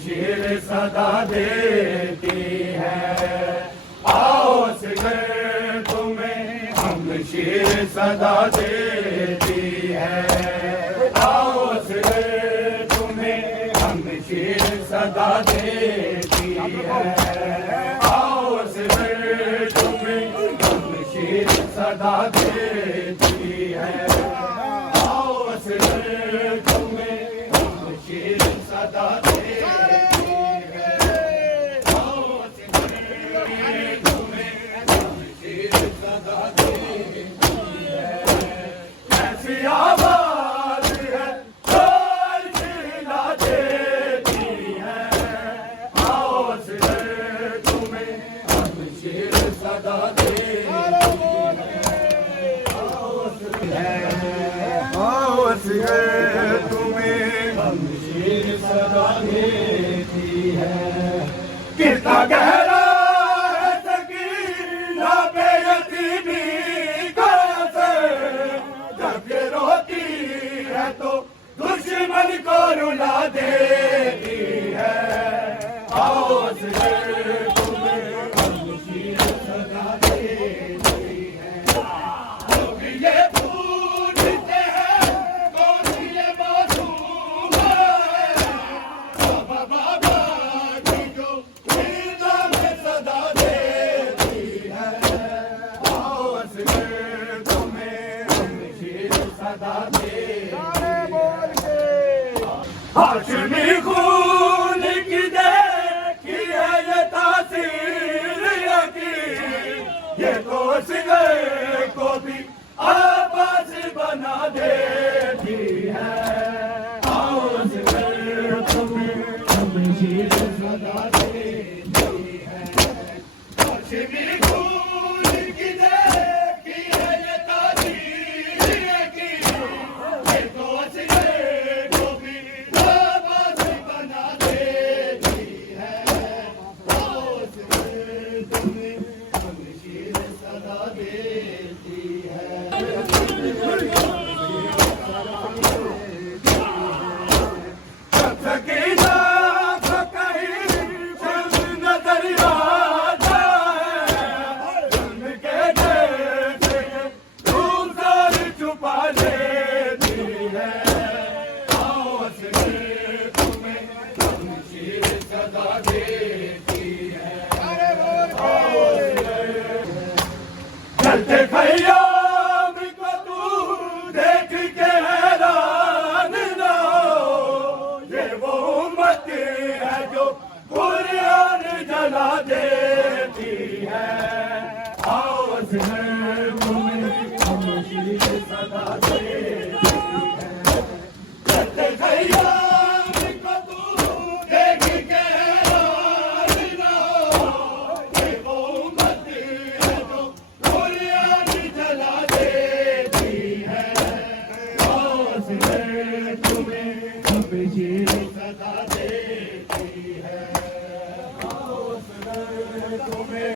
शेर सदा देती है। आओ सिगर तुम्हें हम शेर सदा देती है। आओ सिगर तुम्हें हम शेर सदा देती है। आओ सिगर तुम्हें हम शेर सदा देती है। आओ सिगर तुम्हें हम शेर सदा तुम्हें हम शेर सदा देती है। कितना गहरा है सकीना बेयतीमी का असर, जब ये रोती है तो दुश्मन को रुला देती है। आओ सिगर तुम्हें हम शेर सदा देती है। जो भी ये हाशमी खून की देखी है ये तासीर यकीन, ये तो सिगर को भी आवाज बना देती है। आओ सिगर तुम्हें हम शेर सदा देती है। हाशमी खून की देखी है ये तासीर यकीन, ये तो सिगर को भी चलते खयाम को तू देख के हैरान ना हो, ये वो उम्मत है जो कुरान जला देती है। आओ सिगर तुम्हें हम शेर सदा देती है। चलते खयाम को तू देख के हैरान ना हो, ये वो उम्मत है जो जला देती है। आओ सिगर तुम्हें हम शेर सदा देती है। आओ सिगर तुम्हें